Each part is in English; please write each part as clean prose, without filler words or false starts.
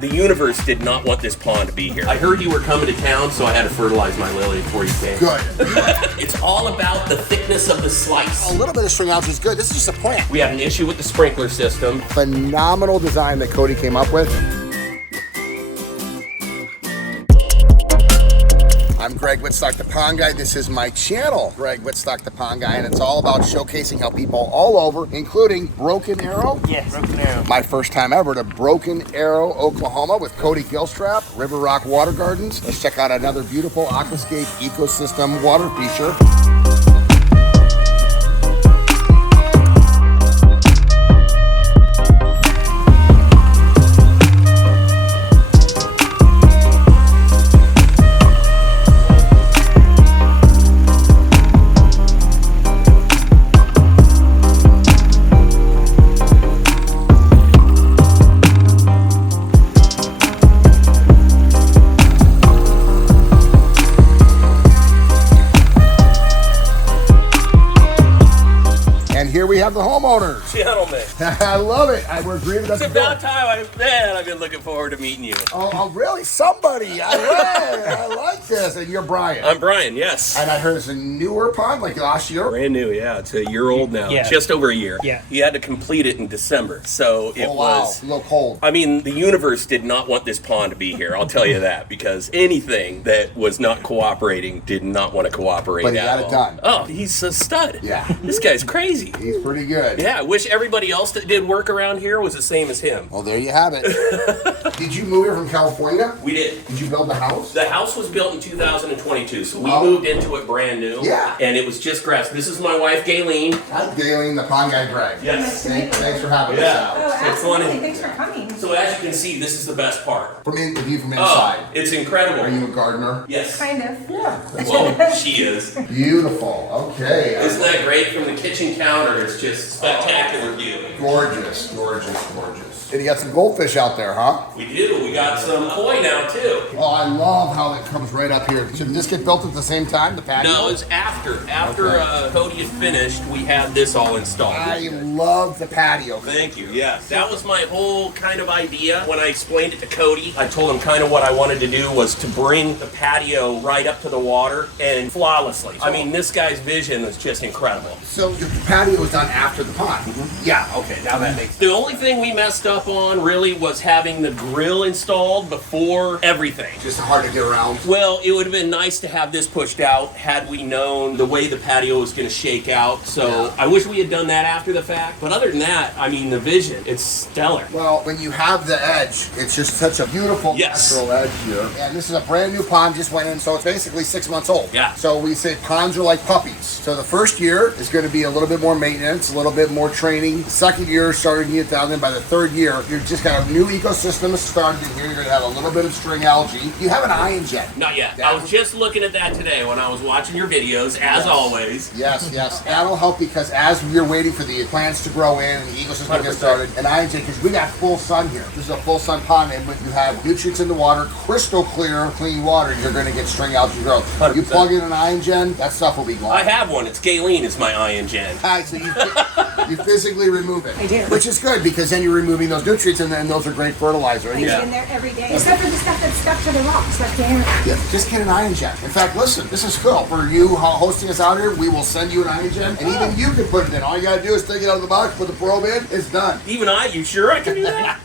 The universe did not want this pond to be here. I heard you were coming to town, so I had to fertilize my lily before you came. Good. It's all about the thickness of the slice. A little bit of string algae is good. This is just a plant. We had an issue with the sprinkler system. Phenomenal design that Cody came up with. I'm Greg Wittstock, the Pond Guy. This is my channel, Greg Wittstock, the Pond Guy, and it's all about showcasing how people all over, including Broken Arrow. Yes, Broken Arrow. My first time ever to Broken Arrow, Oklahoma with Cody Gilstrap, River Rock Water Gardens. Let's check out another beautiful Aquascape ecosystem water feature. Here we have the homeowners. Gentlemen. I love it. We're agreeing. It's about time. I've been looking forward to meeting you. Oh, really? Somebody. I like this. And you're Brian. I'm Brian, yes. And I heard it's a newer pond, like last year. Brand new, yeah. It's a year old now. Yeah. Just over a year. Yeah. He had to complete it in December, so it was a little cold. I mean, the universe did not want this pond to be here. I'll tell you that, because anything that was not cooperating did not want to cooperate. But he got it done. Oh, he's a stud. Yeah. This guy's crazy. He's pretty good. Yeah, I wish everybody else that did work around here was the same as him. Well, there you have it. Did you move here from California? We did. Did you build the house? The house was built in 2022, so we Oh. moved into it brand new. Yeah. And it was just grass. This is my wife, Gayleen. Hi, Galen, the Pond Guy, Greg. Yes. Thanks for having Yeah. us out. Oh, So absolutely. funny. Thanks for coming. So as you can see, this is the best part. From the view from Oh, inside. it's incredible. Are you a gardener? Yes. Kind of. Yeah. Well, she is. Beautiful. Okay. Isn't that great? From the kitchen counter, it's just spectacular view. Gorgeous, gorgeous, gorgeous. And you got some goldfish out there, huh? We do. We got some koi now, too. Oh, I love how it comes right up here. Should this get built at the same time, the patio? No, it was after. After Cody had finished, we had this all installed. I love the patio. Thank you, yes. That was my whole kind of idea. When I explained it to Cody, I told him kind of what I wanted to do was to bring the patio right up to the water and flawlessly. I mean, this guy's vision was just incredible. So the patio was done after the pond. Yeah, okay, now that makes sense. The only thing we messed up on really was having the grill installed before everything. Just hard to get around. Well, it would have been nice to have this pushed out had we known the way the patio was going to shake out. So Yeah. I wish we had done that after the fact. But other than that, I mean, the vision, it's stellar. Well, when you have the edge, it's just such a beautiful Yes. natural edge here. And this is a brand new pond, just went in, so it's basically 6 months old. Yeah. So we say ponds are like puppies. So the first year is going to be a little bit more maintenance, a little bit more training. The second year, starting to get down there. By the third year, you're just got a new ecosystem started in here. You're going to have a little bit of string algae. You have an ion jet. Not yet. I was just looking at that today when I was watching your videos, as always. Yes, yes. That'll help because as you're waiting for the plants to grow in and the ecosystem to get 100%. started, and I take because we got full sun here. This is a full sun pond, and when you have nutrients in the water, crystal clear, clean water, you're going to get string algae growth. 100%. You plug in an ion gen, that stuff will be gone. I have one. It's Gayleen is my ion gen. Alright, so you physically remove it. I do. Which is good because then you're removing those nutrients, and then those are great fertilizer. I And get in there every day, except for the stuff that's stuck to the rocks, like there. yeah, just get an ion gen. In fact, listen, this is cool. For you hosting us out here, we will send you an ion gen, and even you can put it in. All you gotta do is take it out of the box, put the probe in, it's done. Even you sure I can do that?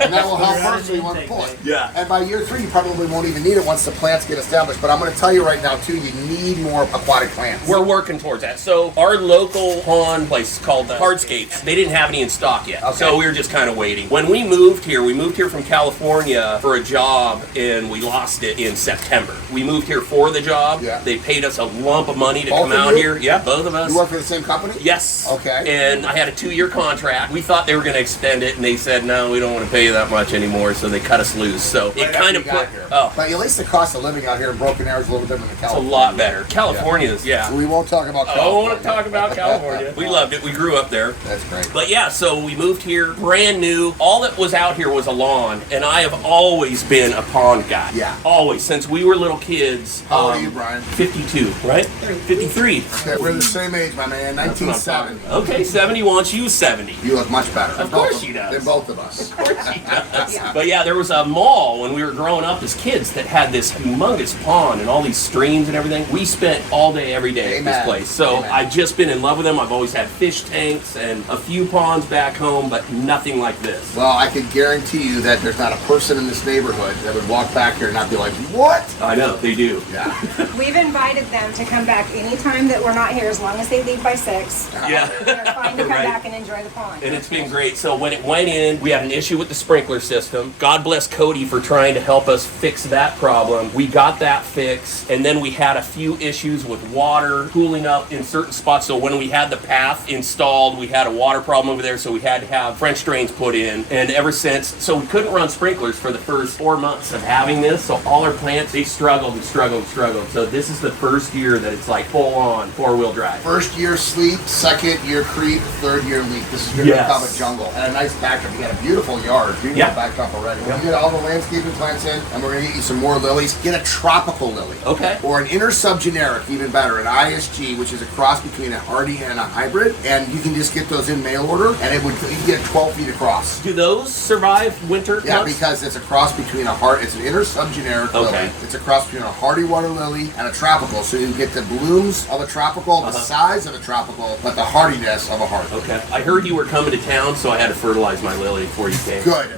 And that will help first so you want to pull it. Yeah. And by year 3, you probably won't even need it once the plants get established. But I'm going to tell you right now, too, you need more aquatic plants. We're working towards that. So our local pond place is called Hardscapes. They didn't have any in stock yet. Okay. So we were just kind of waiting. When we moved here from California for a job, and we lost it in September. We moved here for the job. Yeah. They paid us a lump of money to Both come of out you? here. Yeah, both of us. You work for the same company? Yes. Okay. And I had a 2-year contract. We thought they were going to extend it, and they said, no, we don't want to pay you that much anymore, so they cut us loose. So it kind of put... Oh, But at least the cost of living out here in Broken Arrow is a little different than it's a California. lot better. California's, yeah. We won't talk about I California. don't want to talk about California. We loved it. We grew up there. That's great. But yeah, so we moved here, brand new. All that was out here was a lawn, and I have always been a pond guy. Yeah. Always, since we were little kids. How old are you, Brian? 52, right? 53. Okay, we're the same age, my man. That's what I'm talking 1970. about. Okay, 70 wants you 70. You look much better. Of course she does. They're both both of us. Of course he does. But yeah, there was a mall when we were growing up as kids that had this humongous pond and all these streams and everything. We spent all day, every day at this place. So I've just been in love with them. I've always had fish tanks and a few ponds back home, but nothing like this. Well, I can guarantee you that there's not a person in this neighborhood that would walk back here and not be like, what? I know, they do. Yeah. We've invited them to come back anytime that we're not here, as long as they leave by 6. Yeah. They're fine to come Right. back and enjoy the pond. And it's been great. So when it went in, we had an issue with the sprinkler system. God bless Cody for trying to help us fix that problem. We got that fixed, and then we had a few issues with water cooling up in certain spots. So when we had the path installed, we had a water problem over there, so we had to have French drains put in. And ever since, so we couldn't run sprinklers for the first 4 months of having this. So all our plants, they struggled and struggled and struggled. So this is the first year that it's like full on 4-wheel drive. First year sleep, second year creep, third year leap. This is going to become a jungle. And a nice backdrop. You got a beautiful yard. Beautiful backdrop already. You get all the landscaping plants in, and we're going to get you some more lilies. Get a tropical lily. Okay. Or an intersubgeneric, even better, an ISG, which is a cross between a hardy and a hybrid. And you can just get those in mail order, and you can get 12 feet across. Do those survive winter Yeah, months? because it's a cross between it's an intersubgeneric lily. It's a cross between a hardy water lily and a tropical. So you get the blooms of a tropical, the size of a tropical, but the hardiness of a hardy. Okay. I heard you were coming to town, so I had to fertilize my lily before you came. Good.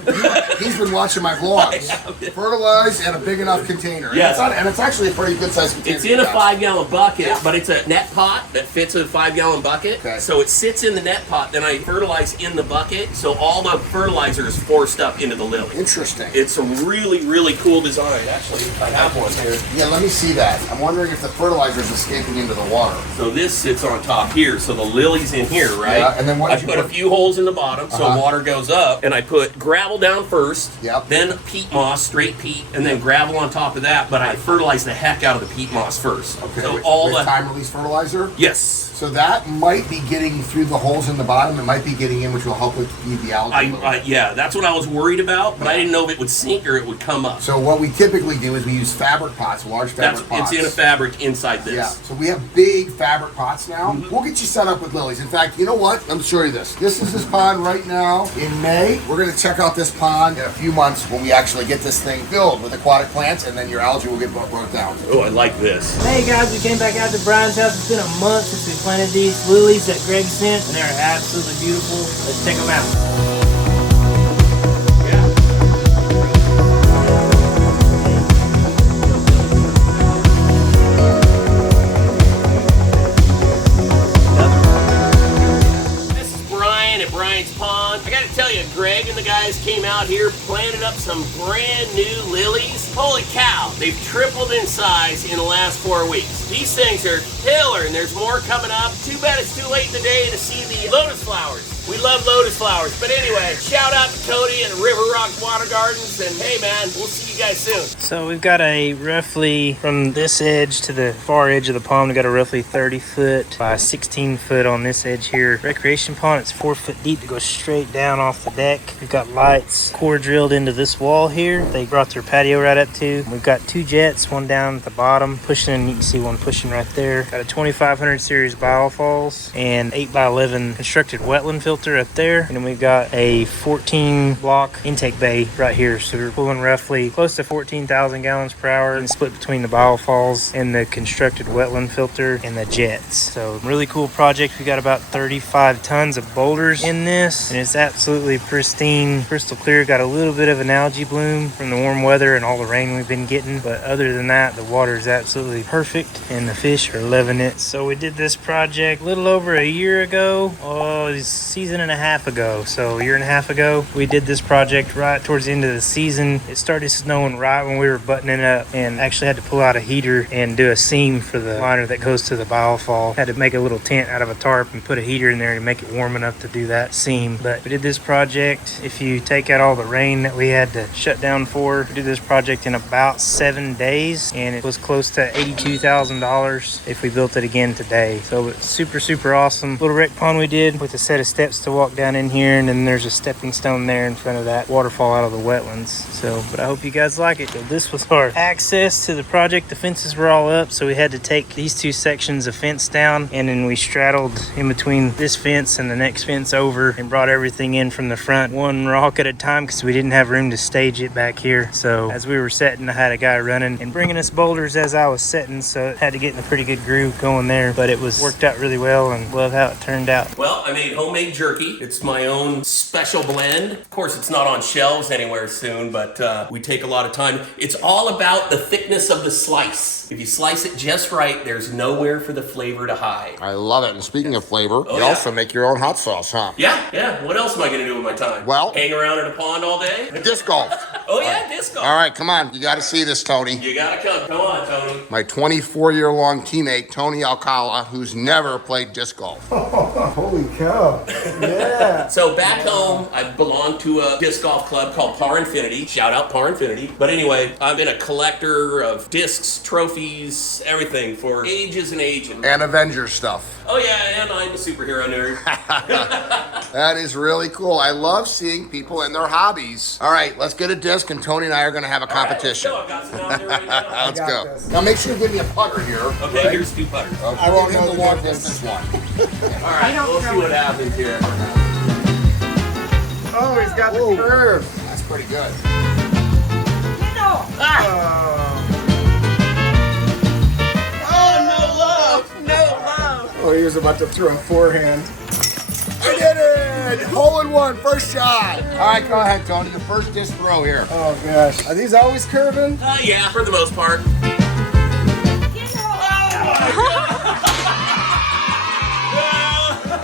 He's been watching my vlogs. Fertilize and a big enough container. Yes. And it's actually a pretty good sized container. It's in a 5-gallon bucket, but it's a net pot that fits in a 5-gallon bucket. Okay. So it sits in the net pot, then I fertilize in the bucket, so all the fertilizer is forced up into the lily. Interesting. It's a really, really cool design. Actually, I have one here. Yeah, let me see that. I'm wondering if the fertilizer is escaping into the water. So this sits on top here, so the lily's in here, right? Yeah, and then what I did you put a put? few holes in the bottom so water goes up, and I put gravel down first, then peat moss, straight peat, and then gravel on top of that, but I fertilize the heck out of the peat moss first. Okay, So with all the time release fertilizer? Yes. So that might be getting through the holes in the bottom. It might be getting in, which will help with feed the algae. Yeah, that's what I was worried about, but I didn't know if it would sink or it would come up. So what we typically do is we use fabric pots, large fabric pots. It's in a fabric inside this. Yeah, so we have big fabric pots now. We'll get you set up with lilies. In fact, you know what? Let me show you this. This is this pond right now in May. We're going to check out this pond in a few months when we actually get this thing filled with aquatic plants, and then your algae will get broke down. Oh, I like this. Hey guys, we came back out to Brian's house. It's been a month since we planted these lilies that Greg sent, and they're absolutely beautiful. Let's check them out. Pond. I gotta tell you, Greg and the guys came out here, planted up some brand new lilies. Holy cow, they've tripled in size in the last 4 weeks. These things are killer, and there's more coming up. Too bad it's too late in the day to see the lotus flowers. We love lotus flowers. But anyway, shout out to Cody and River Rock Water Gardens, and hey man, we'll see you guys soon. So we've got a roughly, from this edge to the far edge of the pond, we've got a roughly 30 foot by 16 foot on this edge here. Recreation pond, it's 4 foot deep to go straight down off the deck. We've got lights core drilled into this wall here. They brought their patio right up to. We've got 2 jets, one down at the bottom pushing, you can see one pushing right there. Got a 2500 series biofalls and 8x11 constructed wetland filter up there, and then we've got a 14 block intake bay right here, so we're pulling roughly close to 14,000 gallons per hour and split between the biofalls and the constructed wetland filter and the jets. So really cool project. We got about 35 tons of boulders in this, and it's absolutely pristine, crystal clear. Got a little bit of an algae bloom from the warm weather and all the rain we've been getting, but other than that, the water is absolutely perfect and the fish are loving it. So we did this project a little over a year ago, season and a half ago. So a year and a half ago, we did this project right towards the end of the season. It started snowing right when we were buttoning up, and actually had to pull out a heater and do a seam for the liner that goes to the biofall. Had to make a little tent out of a tarp and put a heater in there to make it warm enough to do that seam. But we did this project, if you take out all the rain that we had to shut down for, we did this project in about 7 days, and it was close to $82,000 if we built it again today. So it's super, super awesome. Little rec pond we did with a set of steps steps to walk down in here, and then there's a stepping stone there in front of that waterfall out of the wetlands. So, but I hope you guys like it. So this was our access to the project. The fences were all up, so we had to take these 2 sections of fence down, and then we straddled in between this fence and the next fence over and brought everything in from the front, 1 rock at a time, because we didn't have room to stage it back here. So as we were setting, I had a guy running and bringing us boulders as I was setting, so it had to get in a pretty good groove going there, but it was worked out really well, and love how it turned out. Well, I made homemade jerky. It's my own special blend. Of course, it's not on shelves anywhere soon, but we take a lot of time. It's all about the thickness of the slice. If you slice it just right, there's nowhere for the flavor to hide. I love it. And speaking of flavor, you yeah. also make your own hot sauce, huh? Yeah. What else am I going to do with my time? Well, hang around in a pond all day? Disc golf. Oh, yeah, disc golf. All right, come on. You got to see this, Tony. You got to come. Come on, Tony. My 24-year-long teammate, Tony Alcala, who's never played disc golf. Holy cow. Yeah. So back home, I belong to a disc golf club called Par Infinity. Shout out Par Infinity. But anyway, I've been a collector of discs, trophies, everything for ages and ages. And Avengers stuff. Oh yeah, and I'm a superhero nerd. That is really cool. I love seeing people and their hobbies. All right, let's get a disc, and Tony and I are going to have a competition. All right, let's go. I've got some out there right now. Let's go. this. Now make sure you give me a putter here. Okay, right? here's 2 putters. Okay. I won't know the the long difference. distance one. All right, we'll see what happens here. Oh, he's got the curve. That's pretty good. Oh, he was about to throw a forehand. I did it! Hole in one, first shot. All right, go ahead, Tony. Your first disc throw here. Oh gosh. Are these always curving? Yeah, for the most part.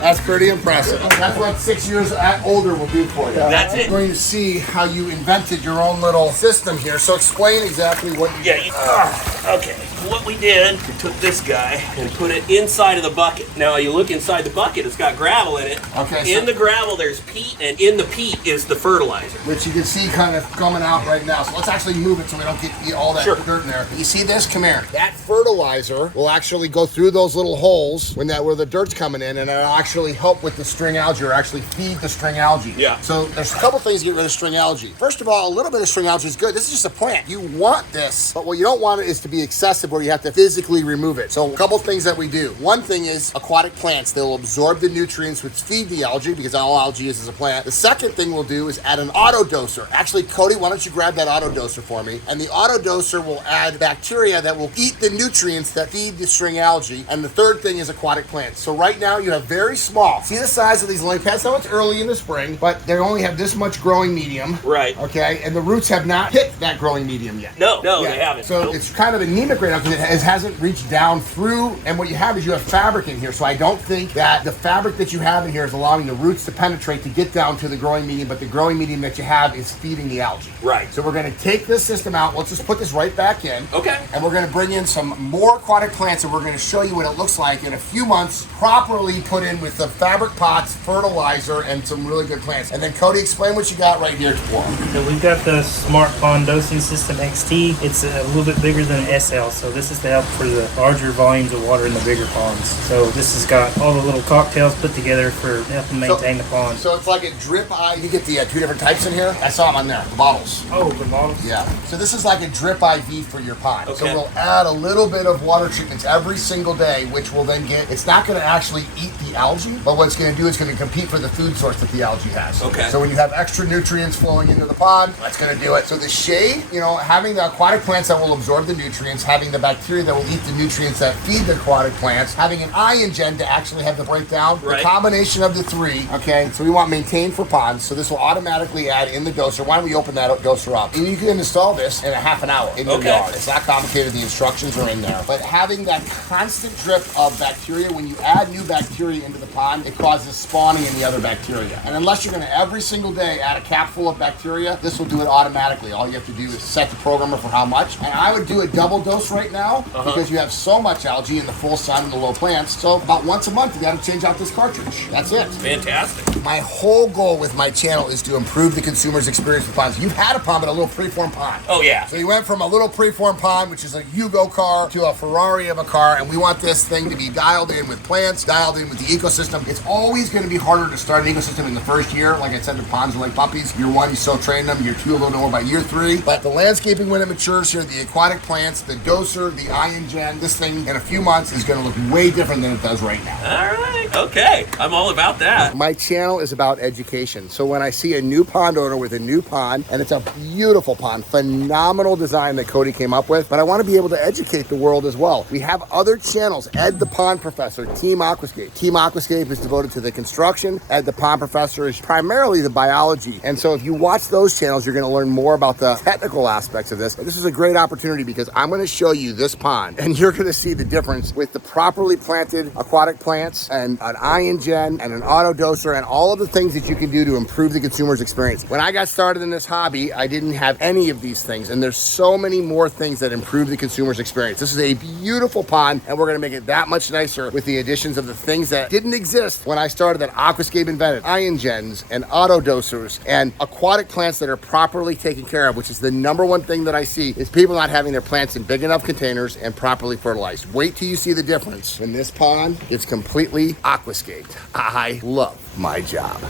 That's pretty impressive. That's what 6 years older will do for you. That's I'm it. going to see how you invented your own little system here. So explain exactly what you Yeah, okay. What we did, we took this guy and put it inside of the bucket. Now you look inside the bucket, it's got gravel in it. Okay, so- In the gravel there's peat, and in the peat is the fertilizer. which you can see kind of coming out right now. So let's actually move it so we don't get all that Sure. dirt in there. You see this? Come here. That fertilizer will actually go through those little holes where the dirt's coming in, and it'll actually help with the string algae, or actually feed the string algae. Yeah. So there's a couple things to get rid of string algae. First of all, a little bit of string algae is good. This is just a plant. You want this, but what you don't want it is to be excessive where you have to physically remove it. So a couple things that we do. One thing is aquatic plants. They'll absorb the nutrients which feed the algae, because all algae is a plant. The second thing we'll do is add an autodoser. Actually, Cody, why don't you grab that autodoser for me? And the autodoser will add bacteria that will eat the nutrients that feed the string algae. And the third thing is aquatic plants. So right now you have very small. See the size of these lily pads? Now it's early in the spring, but they only have this much growing medium. Right. Okay, and the roots have not hit that growing medium yet. No, Yeah. they haven't. So Nope. it's kind of anemic right now because it hasn't reached down through. And what you have is you have fabric in here. So I don't think that the fabric that you have in here is allowing the roots to penetrate to get down to the growing medium, but the growing medium that you have is feeding the algae. Right. So we're going to take this system out. Let's just put this right back in. Okay. And we're going to bring in some more aquatic plants, and we're going to show you what it looks like in a few months, properly put in with the fabric pots, fertilizer, and some really good plants. And then Cody, explain what you got right here for them. So we've got the Smart Pond Dosing System XT. It's a little bit bigger than an SL, so this is to help for the larger volumes of water in the bigger ponds. So this has got all the little cocktails put together for helping maintain the pond. So it's like a drip eye. You get the 2 different types in here. I saw them on there, the bottles. Oh, the bottles? Yeah. So this is like a drip IV for your pond. So Okay. we'll add a little bit of water treatments every single day, which will then it's not going to actually eat the algae, but what it's going to do is going to compete for the food source that the algae has. Okay. So when you have extra nutrients flowing into the pond, that's going to do it. So the shade, having the aquatic plants that will absorb the nutrients, having the bacteria that will eat the nutrients that feed the aquatic plants, having an ion gen to actually have the breakdown, Right. the combination of the three, okay? So we want maintain for ponds. So this will automatically add in the doser. Why don't we open that doser up? And you can install this in a half an hour in your Okay. yard. It's not complicated. The instructions are in there. But having that constant drip of bacteria, when you add new bacteria into the pond, it causes spawning in the other bacteria. And unless you're going to every single day add a cap full of bacteria, this will do it automatically. All you have to do is set the programmer for how much. And I would do a double dose right now because you have so much algae in the full sun and the low plants. So about once a month, you got to change out this cartridge. That's it. Fantastic. My whole goal with my channel is to improve the consumer's experience with ponds. You've had a pond, but a little preformed pond. Oh yeah. So you went from a little preformed pond, which is a Yugo car, to a Ferrari of a car, and we want this thing to be dialed in with plants, dialed in with the ecosystem ecosystem. It's always going to be harder to start an ecosystem in the first year. Like I said, the ponds are like puppies. Year 1, you still train them. Year 2, a little bit more by year 3. But the landscaping, when it matures here, the aquatic plants, the doser, the ion gen, this thing in a few months is going to look way different than it does right now. All right. Okay. I'm all about that. My channel is about education. So when I see a new pond owner with a new pond, and it's a beautiful pond, phenomenal design that Cody came up with, but I want to be able to educate the world as well. We have other channels. Ed the Pond Professor, Team Aquascape. Team Aquascape is devoted to the construction. Ed the Pond Professor is primarily the biology. And so if you watch those channels, you're going to learn more about the technical aspects of this. But this is a great opportunity because I'm going to show you this pond, and you're going to see the difference with the properly planted aquatic plants and an ion gen and an auto doser and all of the things that you can do to improve the consumer's experience. When I got started in this hobby, I didn't have any of these things, and there's so many more things that improve the consumer's experience. This is a beautiful pond, and we're going to make it that much nicer with the additions of the things that didn't exist when I started, that Aquascape invented: ion gens and auto dosers and aquatic plants that are properly taken care of, which is the #1 thing that I see is people not having their plants in big enough containers and properly fertilized. Wait till you see the difference when this pond is completely aquascaped. I love my job.